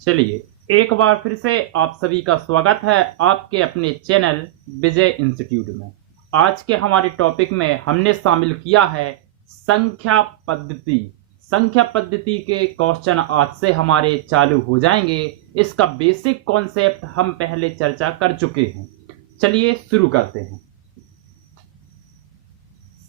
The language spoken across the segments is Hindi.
चलिए एक बार फिर से आप सभी का स्वागत है आपके अपने चैनल विजय इंस्टीट्यूट में। आज के हमारे टॉपिक में हमने शामिल किया है संख्या पद्धति। संख्या पद्धति के क्वेश्चन आज से हमारे चालू हो जाएंगे। इसका बेसिक कॉन्सेप्ट हम पहले चर्चा कर चुके हैं। चलिए शुरू करते हैं।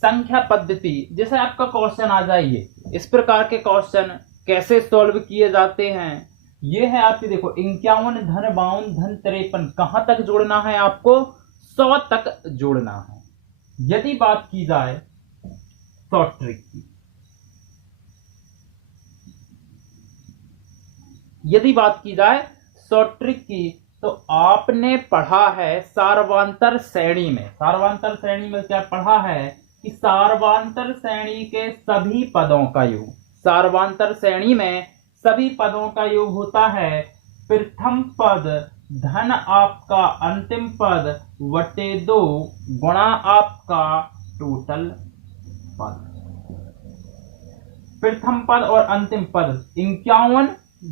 संख्या पद्धति जैसे आपका क्वेश्चन आ जाइए, इस प्रकार के क्वेश्चन कैसे सॉल्व किए जाते हैं। ये है आपकी देखो 51 धन 52 धन 53 कहां तक जोड़ना है, आपको 100 तक जोड़ना है। यदि बात की जाए शॉर्ट ट्रिक की, यदि बात की जाए शॉर्ट ट्रिक की, तो आपने पढ़ा है सार्वांतर श्रेणी में। सार्वांतर श्रेणी में क्या पढ़ा है कि सार्वांतर श्रेणी के सभी पदों का योग, सार्वांतर श्रेणी में सभी पदों का योग होता है प्रथम पद धन आपका अंतिम पद वटे 2 गुणा आपका टोटल पद। प्रथम पद और अंतिम पद 51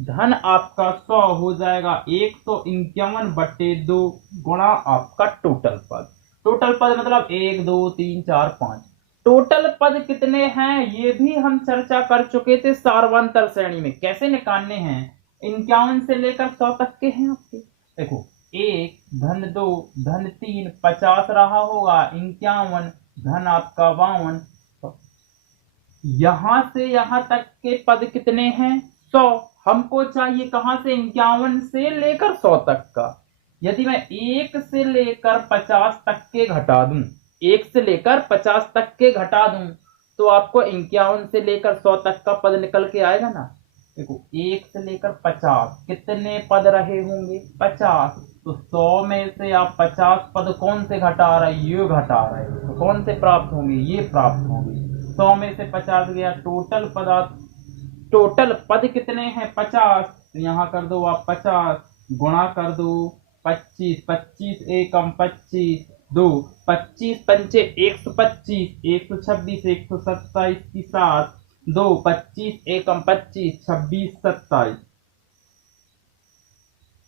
धन आपका 100 हो जाएगा 151 बटे 2 गुणा आपका टोटल पद। टोटल पद मतलब 1 2 3 4 5। टोटल पद कितने हैं ये भी हम चर्चा कर चुके थे सार्वांतर श्रेणी में। कैसे निकालने हैं, 51 से लेकर 100 तक के हैं आपके। देखो 1 धन 2 धन 3 50 रहा होगा, 51 धन आपका 52, यहां से यहां तक के पद कितने हैं 100। हमको चाहिए कहां से 51 से लेकर 100 तक का। यदि मैं 1 से लेकर 50 तक के घटा दूं, 1 से लेकर 50 तक के घटा दूं, तो आपको 51 से लेकर 100 तक का पद निकल के आएगा ना। देखो 1 से लेकर 50 कितने पद रहे होंगे 50, तो 100 में से आप 50 पद कौन से घटा रहे, ये घटा रहे, तो कौन से प्राप्त होंगे, ये प्राप्त होंगे। 100 में से 50 गया, टोटल पद कितने हैं 50, तो यहां कर दो आप 50 गुणा कर दो 25, 25 एकम 25 2, 25 पंचे 125, 126 127 की 7 2, 25 एकम 25 26 27,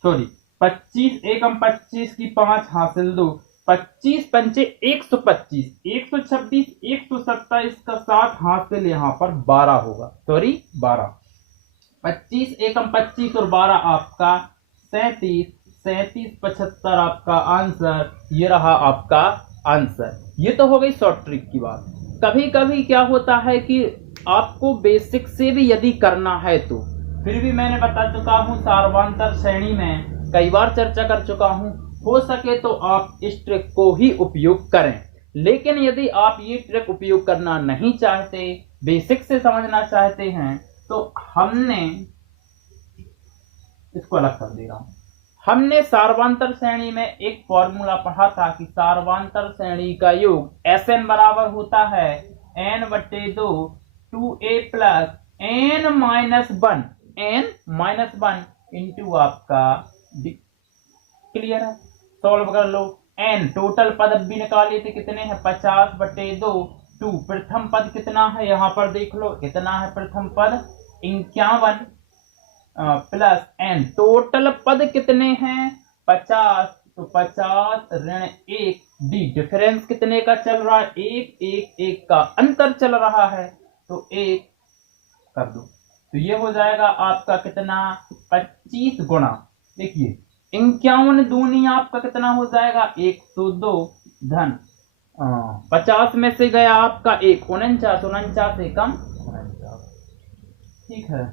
सॉरी 25 एकम 25 की 5 हासिल 2, 25 पंचे 125, 126 127 का 7 हासिल यहाँ पर 12 होगा, सॉरी 12। 25 एकम 25 और 12 आपका 37, 37 75 आपका आंसर, ये रहा आपका आंसर। ये तो हो गई शॉर्ट ट्रिक की बात। कभी कभी क्या होता है कि आपको बेसिक से भी यदि करना है तो फिर भी मैंने बता चुका हूं सार्वांतर श्रेणी में कई बार चर्चा कर चुका हूं, हो सके तो आप इस ट्रिक को ही उपयोग करें। लेकिन यदि आप ये ट्रिक उपयोग करना नहीं चाहते, बेसिक से समझना चाहते हैं, तो हमने इसको अलग कर दे रहा हूं। हमने सार्वांतर श्रेणी में एक फॉर्मूला पढ़ा था कि सार्वांतर श्रेणी का योग Sn बराबर होता है n बटे 2 2a plus n minus 1 into आपका क्लियर है, सॉल्व कर लो। n टोटल पद भी निकाले थे कितने हैं 50 बटे 2, 2 प्रथम पद कितना है यहाँ पर देख लो, कितना है प्रथम पद 51 प्लस n, टोटल पद कितने हैं 50, तो 50 ऋण 1 डी, डिफरेंस कितने का चल रहा है 1 1 1 का अंतर चल रहा है, तो 1 कर दो, तो ये हो जाएगा आपका कितना 25 गुणा, देखिए 51 दूनी आपका कितना हो जाएगा 102 धन 50 में से गया आपका 1 49, 49 से कम 49, ठीक है।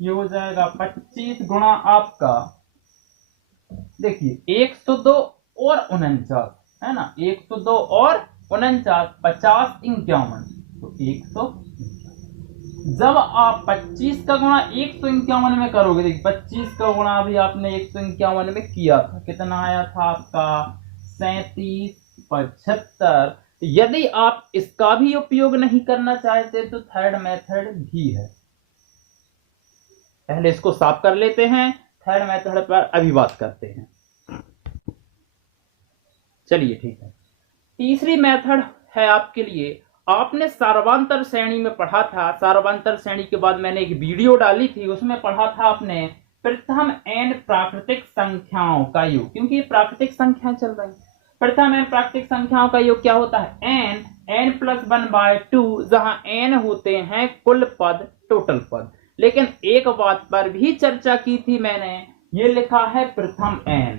ये हो जाएगा 25 गुणा आपका, देखिए 102 और 49 है ना, 102 और 49 50 51, तो 100। जब आप 25 का गुणा 151 में करोगे, देखिए 25 का गुणा भी आपने 151 में किया था, कितना आया था आपका 37 75। यदि आप इसका भी उपयोग नहीं करना चाहते तो थर्ड मेथड भी है। पहले इसको साफ कर लेते हैं, थर्ड मेथड पर अभी बात करते हैं। चलिए ठीक है, तीसरी मेथड है आपके लिए, आपने सार्वांतर श्रेणी में पढ़ा था। सार्वांतर श्रेणी के बाद मैंने एक वीडियो डाली थी, उसमें पढ़ा था आपने प्रथम n प्राकृतिक संख्याओं का योग, क्योंकि ये प्राकृतिक संख्या चल रही है। प्रथम n प्राकृतिक संख्याओं का योग क्या होता है, n+1/2, जहां n होते हैं कुल पद, टोटल पद। लेकिन एक बात पर भी चर्चा की थी मैंने, ये लिखा है प्रथम n,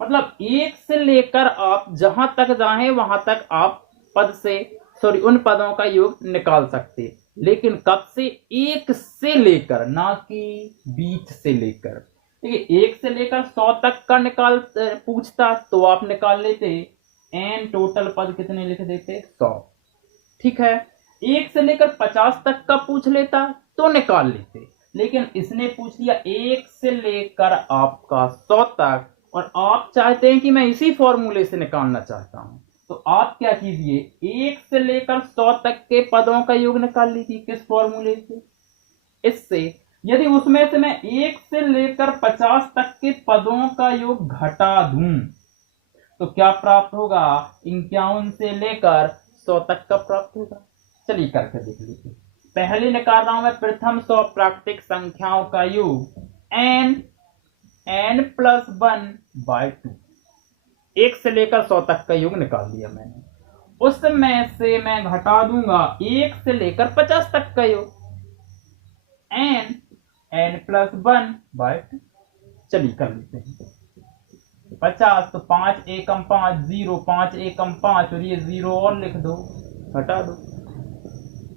मतलब एक से लेकर आप जहां तक जाएं वहां तक आप पद से उन पदों का योग निकाल सकते, लेकिन कब से, एक से लेकर, ना कि 20 से लेकर। देखिए 1 से लेकर 100 तक का निकाल पूछता तो आप निकाल लेते, n टोटल पद कितने लिख देते, 100। ठीक है, 1 से लेकर 50 तक का पूछ लेता तो निकाल लेते, लेकिन इसने पूछ लिया 1 से लेकर आपका 100 तक, और आप चाहते हैं कि मैं इसी फॉर्मूले से निकालना चाहता हूं, तो आप क्या कीजिए, 1 से लेकर 100 तक के पदों का योग निकाल लीजिए। किस फॉर्मूले से, इससे। यदि उसमें से मैं 1 से लेकर 50 तक के पदों का योग घटा दूं तो क्या प्राप्त होगा, 51 से लेकर 100 तक का प्राप्त होगा। चलिए करके देख लीजिए। पहले निकाल रहा हूं मैं प्रथम 100 प्राकृतिक संख्याओं का योग, n+1/2, 1 से लेकर 100 तक का योग निकाल दिया मैंने। उसमें से मैं घटा दूंगा 1 से लेकर 50 तक का योग, n+1/2। चलिए कर लेते हैं। 50 तो 5 एकम 5, 0, 5 एकम 5, और ये 0 और लिख दो, घटा दो,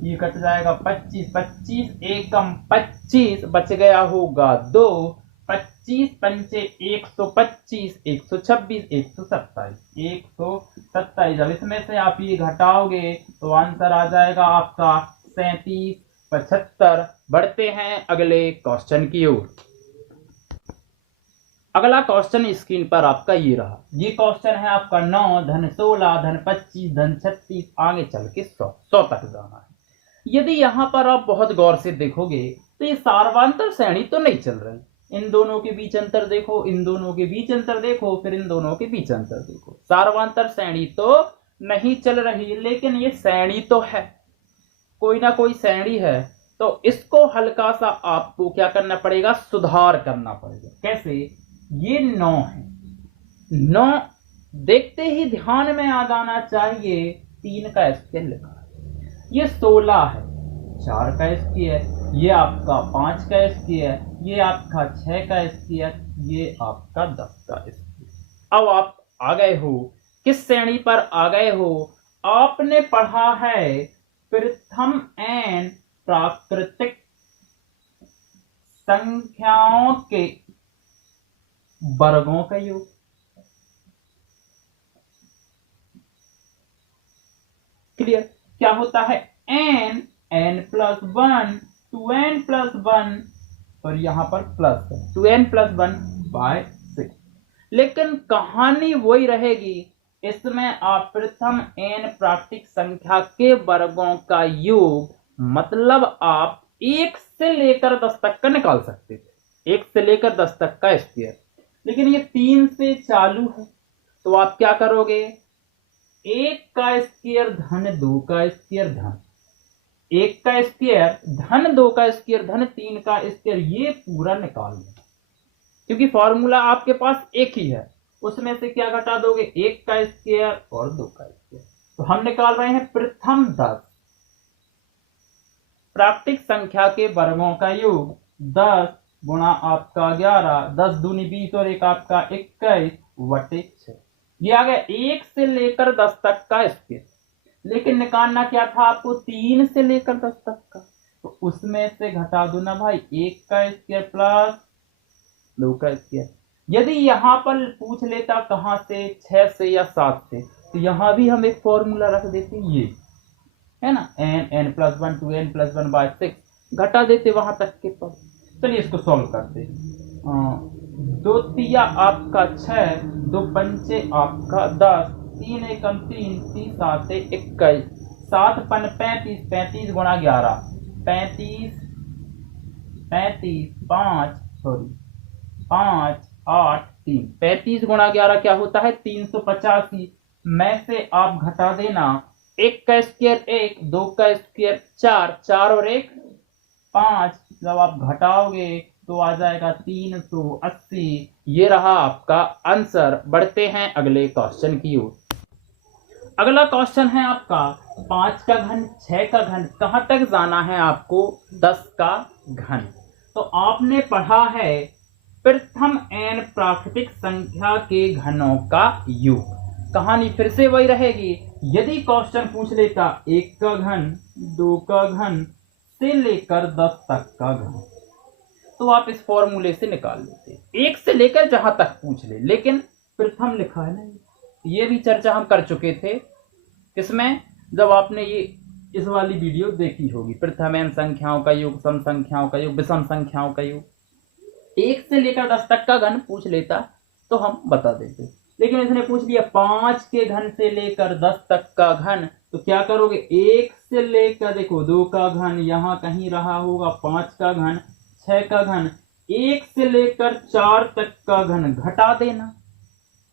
ये कट जाएगा 25, 25 एकम 25, बच गया होगा 2, 25 पंचे 125, 126, 127। अब इसमें से आप ये घटाओगे तो आंसर आ जाएगा आपका 37, 75। बढ़ते हैं अगले क्वेश्चन की ओर। अगला क्वेश्चन स्क्रीन पर आपका ये रहा। ये क्वेश्चन है आपका 9 धन 16 धन 25 धन 36, आगे चल के 100 तक जाना है। यदि यहाँ पर आप बहुत गौर से देखोगे तो ये सार्वांतर श्रेणी तो नहीं चल रही। इन दोनों के बीच अंतर देखो, इन दोनों के बीच अंतर देखो, फिर इन दोनों के बीच अंतर देखो। सार्वांतर श्रेणी तो नहीं चल रही, लेकिन ये श्रेणी तो है, कोई ना कोई श्रेणी है। तो इसको हल्का सा आपको क्या करना पड़ेगा, सुधार करना पड़ेगा। कैसे, ये 9 है, 9 देखते ही ध्यान में आ जाना चाहिए 3 का स्क्वायर लिखा है। ये 16 है, 4 का स्क्वायर, ये आपका 5 का स्क्वायर, ये आपका 6 का स्क्वायर, ये आपका 10 का स्क्वायर। अब आप आ गए हो, किस श्रेणी पर आ गए हो, आपने पढ़ा है प्रथम n प्राकृतिक संख्याओं के वर्गों का योग। क्लियर, क्या होता है, n+1, 2n+1, और यहां पर प्लस है 2n+1/6। लेकिन कहानी वही रहेगी, इसमें आप प्रथम n प्राकृतिक संख्या के वर्गों का योग, मतलब आप 1 से लेकर 10 तक का निकाल सकते थे, 1 से लेकर 10 तक का स्क्वायर। लेकिन ये 3 से चालू है, तो आप क्या करोगे, 1 का स्क्वायर धन 2 का स्क्वायर धन 1 का स्क्वायर धन 2 का स्क्वायर धन 3 का स्क्वायर, ये पूरा निकाल लो, क्योंकि फॉर्मूला आपके पास एक ही है। उसमें से क्या घटा दोगे, 1 का स्क्वायर और 2 का स्क्वायर। तो हम निकाल रहे हैं प्रथम 10 प्राकृतिक संख्या के वर्गों का योग, 10 गुणा आपका 11, 10 दूनी 20 और एक आपका 21/6। ये आ गया 1 से लेकर 10 तक का स्क्वायर। लेकिन निकालना क्या था आपको, 3 से लेकर 10 तक का, तो उसमें से घटा दो ना भाई, 1 का स्क्वायर प्लस 2 का स्क्वायर। यदि यहाँ पर पूछ लेता कहाँ से, 6 से या 7 से, तो यहाँ भी हम एक फॉर्मूला रख देते, ये है ना, n+1 2n+1/6, घटा देते वहां तक के पद। चलिए इसको सॉल्व करते हैं। 2 तिया आपका 6, 2 पंचे आपका 10, 3 एकम 3, 3 7 21, 7 पन 35, 35 गुणा 11, 35 5 8 3, 35 गुणा 11 क्या होता है, 385। में से आप घटा देना, 1 का स्क्वायर 1, 2 का स्क्वायर 4, 4 और 1 5। जब आप घटाओगे तो आ जाएगा 380। ये रहा आपका आंसर। बढ़ते हैं अगले क्वेश्चन की ओर। अगला क्वेश्चन है आपका 5 का घन, 6 का घन, कहां तक जाना है आपको? 10 का घन। तो आपने पढ़ा है प्रथम n प्राकृतिक संख्या के घनों का योग। कहानी फिर से वही रहेगी। यदि क्वेश्चन पूछ लेता 1 का घन, 2 का घन से लेकर 10 तक का घन, तो आप इस फॉर्मूले से निकाल लेते। 1 से लेकर जहां तक पूछ ले, लेकिन प्रथम लिखा है ना। ये भी चर्चा हम कर चुके थे किसमें, जब आपने ये इस वाली वीडियो देखी होगी, प्रथम n संख्याओं का योग, सम संख्याओं का योग, विषम संख्याओं का योग। 1 से लेकर 10 तक का घन पूछ लेता तो हम बता देते, लेकिन इसने पूछ लिया 5 के घन से लेकर 10 तक का घन। तो क्या करोगे? 1 से लेकर देखो 2 का घन यहां कहीं रहा होगा, 5 का घन, 6 का घन, 1 से लेकर 4 तक का घन घटा देना,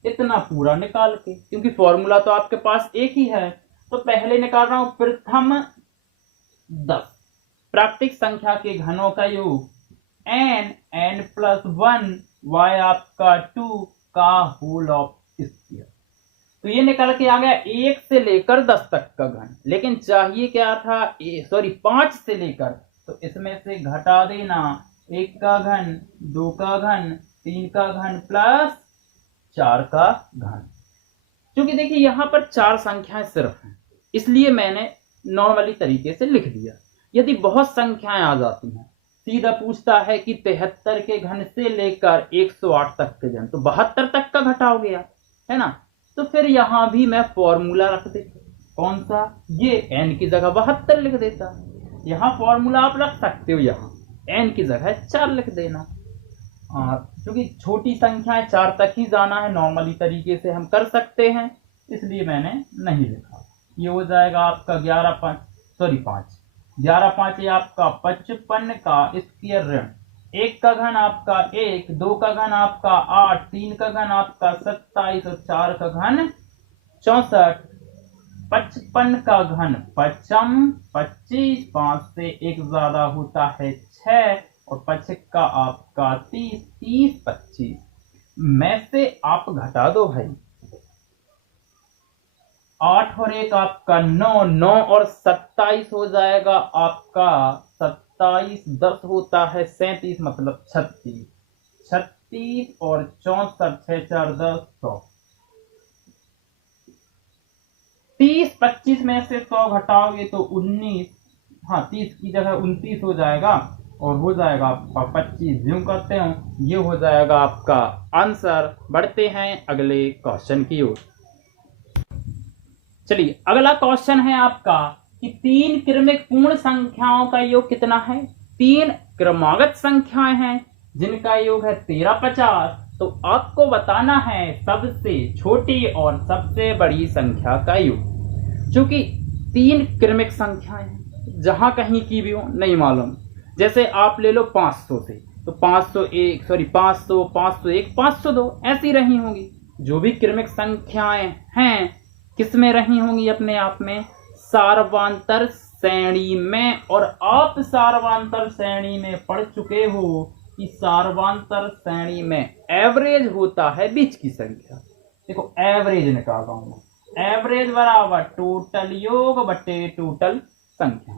इतना पूरा निकाल के, क्योंकि फॉर्मूला तो आपके पास एक ही है। तो पहले निकाल रहा हूं प्रथम 10 प्राकृतिक संख्या के घनों का योग, n प्लस 1 y आपका 2 का होल ऑफ स्क्वायर। तो ये निकल के आ गया 1 से लेकर 10 तक का घन, लेकिन चाहिए क्या था? 5 से लेकर, तो इसमें से घटा देना 1 का घन, 2 का घन, 3 का घन प्लस 4 का घन। क्योंकि देखिए यहां पर 4 संख्याएं सिर्फ हैं, इसलिए मैंने नॉर्मली तरीके से लिख दिया। यदि बहुत संख्याएं आ जाती हैं, सीधा पूछता है कि 73 के घन से लेकर 108 तक के घन, तो 72 तक का घटाओ गया है ना। तो फिर यहां भी मैं फॉर्मूला रख देता। कौन सा? ये n की जगह 72 लिख देता। यहां फॉर्मूला आप रख सकते हो, यहां n की जगह 4 लिख देना। क्योंकि छोटी संख्याएं 4 तक ही जाना है, नॉर्मली तरीके से हम कर सकते हैं, इसलिए मैंने नहीं लिखा। ये हो जाएगा आपका 5 11 5 ये आपका 55 का स्क्वायर ऋण 1 का घन आपका 1, 2 का घन आपका 8, 3 का घन आपका 27 और 4 का घन 64। 55 का घन 25, 5 से 1 ज्यादा होता है 6, और 25 का आपका 30, 25 में से आप घटा दो भाई। 8 और 1 आपका 9, 9 और 27 हो जाएगा आपका 27, 10 होता है 37, मतलब 36, 36 और 64, 6 4 10 100। 30, 25 में से 100 घटाओगे तो 19, 30 की जगह 29 हो जाएगा, और हो जाएगा आपका 25। यूं करते हो, ये हो जाएगा आपका आंसर। बढ़ते हैं अगले क्वेश्चन की ओर। चलिए अगला क्वेश्चन है आपका कि 3 क्रमिक पूर्ण संख्याओं का योग कितना है? 3 क्रमागत संख्याएं हैं जिनका योग है 13 50। तो आपको बताना है सबसे छोटी और सबसे बड़ी संख्या का योग। चूंकि 3 क्रमिक संख्याएं जहां कहीं की भी हो नहीं मालूम, जैसे आप ले लो 500 से, तो 501 501 502 ऐसी रही होंगी। जो भी क्रमिक संख्याएं हैं किस में रही होंगी? अपने आप में सार्वांतर श्रेणी में। और आप सार्वांतर श्रेणी में पढ़ चुके हो कि सार्वांतर श्रेणी में एवरेज होता है बीच की संख्या। देखो एवरेज निकाल रहा हूं, एवरेज बराबर टोटल योग बटे टोटल संख्या।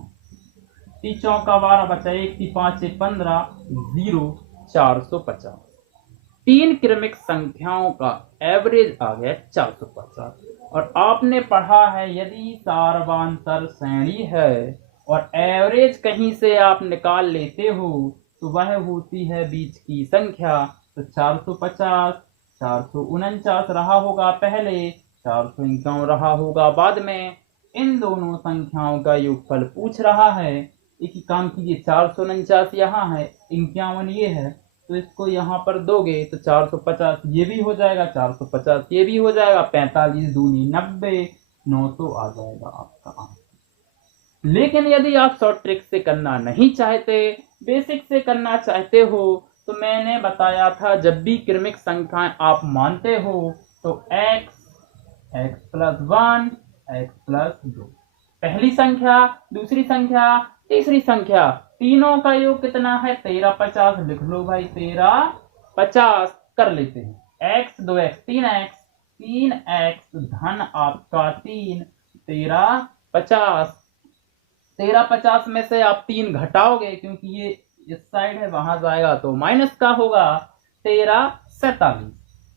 3 चौका 12 बचा 1, 3 5 से 15, 0 450। 3 क्रमिक संख्याओं का एवरेज आ गया 450। और आपने पढ़ा है यदि सार्वांतर श्रेणी है और एवरेज कहीं से आप निकाल लेते हो तो वह होती है बीच की संख्या। तो 450, 449 रहा होगा पहले, 451 रहा होगा बाद में। इन दोनों संख्याओं का योगफल पूछ रहा है। एक ही काम कीजिए, 449 यहाँ है, 51 ये है, तो इसको यहाँ पर दोगे तो 450 ये भी हो जाएगा, 450 ये भी हो जाएगा, 45 दूनी 90, 900 आ जाएगा आपका आंसर। लेकिन यदि आप शॉर्ट ट्रिक से करना नहीं चाहते, बेसिक से करना चाहते हो, तो मैंने बताया था जब भी क्रमिक संख्याएं आप मानते हो तो x प्लस 1, x प्लस 2, पहली संख्या दूसरी संख्या तीसरी संख्या, तीनों का योग कितना है? 13 50, लिख लो भाई 13 50 कर लेते हैं। x 2x 3x, 3x धन आपका 3, 13 50। 13 50 में से आप 3 घटाओगे क्योंकि ये इस साइड है, वहां जाएगा तो माइनस का होगा। 13 47,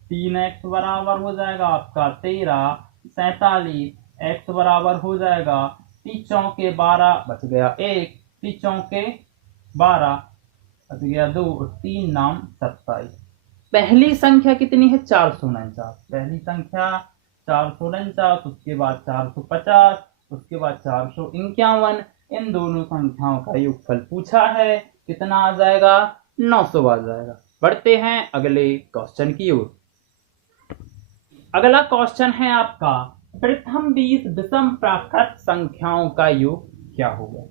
3x बराबर हो जाएगा आपका 13 47, x बराबर हो जाएगा 3 चौके 12, बच गया 1, 3 चौके 12, बच गया 2, 3 नाम 27। पहली संख्या कितनी है? 449। पहली संख्या 449, उसके बाद 450, उसके बाद 451। इन दोनों संख्याओं का योगफल पूछा है, कितना आ जाएगा? 900 आ जाएगा। बढ़ते हैं अगले क्वेश्चन की ओर। अगला क्वेश्चन है आपका, प्रथम 20 विषम प्राकृत संख्याओं का योग क्या होगा?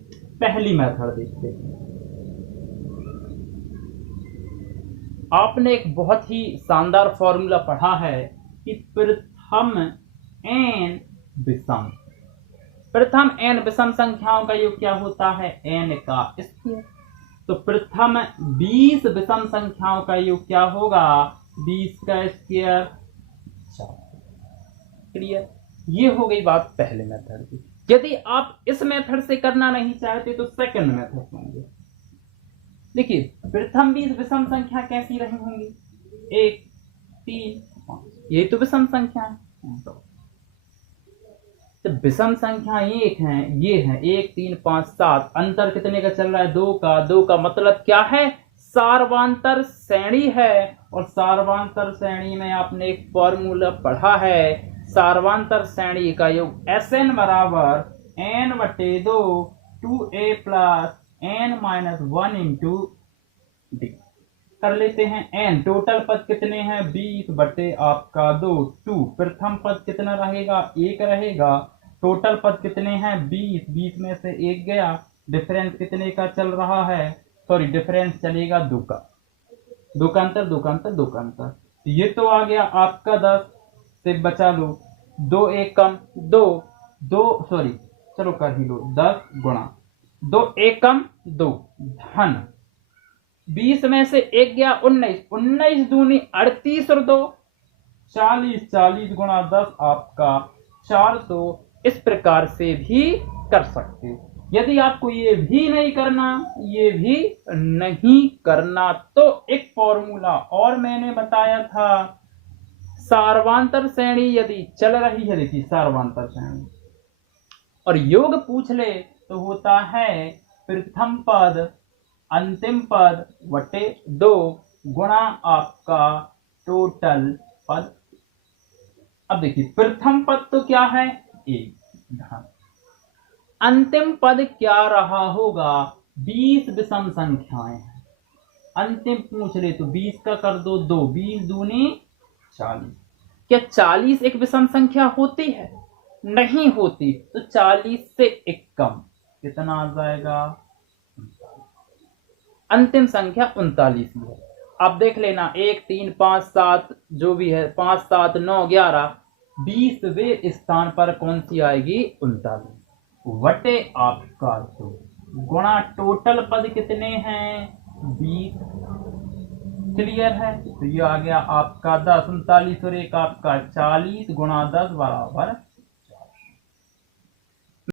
पहली मेथड देखते हैं। आपने एक बहुत ही शानदार फॉर्मूला पढ़ा है कि प्रथम n विषम संख्याओं का योग क्या होता है? n का स्क्वायर। तो प्रथम 20 विषम संख्याओं का योग क्या होगा? 20 का स्क्वायर 4। क्लियर? ये हो गई बात पहले मेथड की। यदि आप इस मेथड से करना नहीं चाहते तो सेकंड मेथड होंगे। देखिए, प्रथम 20 विषम संख्या कैसी रही होंगी? 1 3 5, ये तो विषम संख्या है। तो विषम संख्या एक है, ये है 1 3 5 7। अंतर कितने का चल रहा है? 2 का। 2 का मतलब क्या है? सार्वांतर श्रेणी है। और सार्वांतर श्रेणी में आपने एक फॉर्मूला पढ़ा है, सार्वांतर श्रेणी का योग Sn बराबर n/2 2a plus n-1 into D. कर लेते हैं। n टोटल पद कितने हैं? 20 बटे आपका 2, 2 प्रथम पद कितना रहेगा? 1 रहेगा। टोटल पद कितने हैं? 20, 20 में से 1 गया। डिफरेंस कितने का चल रहा है? सॉरी, डिफरेंस चलेगा 2 का। 2 का अंतर, 2 का अंतर, 2 का अंतर। ये तो आ गया आपका 10 से बचा लो। 2 1 कम 2, 2 सॉरी चलो कर ही लो। 10 गुणा 2 1 कम 2 धन 20 में से 1 गया 19, 19 दूनी 38 और 2 40, 40 गुणा 10 आपका 400। इस प्रकार से भी कर सकते हो। यदि आपको ये भी नहीं करना, ये भी नहीं करना, तो एक फॉर्मूला और मैंने बताया था, सार्वांतर श्रेणी यदि चल रही है, देखिए सार्वांतर श्रेणी और योग पूछ ले तो होता है प्रथम पद अंतिम पद बटे 2 गुणा आपका टोटल पद। अब देखिए, प्रथम पद तो क्या है? 1 धन, अंतिम पद क्या रहा होगा? 20 विषम संख्याएं हैं। अंतिम पूछ ले तो 20 का कर दो 2, 20 दूनी 40। क्या 40 एक विषम संख्या होती है? नहीं होती। तो 40 से 1 कम कितना आ जाएगा? अंतिम संख्या 39 है। आप देख लेना, 1 3 5 7 जो भी है, 5 7 9 11, 20वें स्थान पर कौन सी आएगी? 39 वटे आपका 2 गुणा टोटल पद कितने हैं? 20। क्लियर है? तो ये आ गया आपका 10, 39 और 1 आपका 40 गुणा 10 बराबर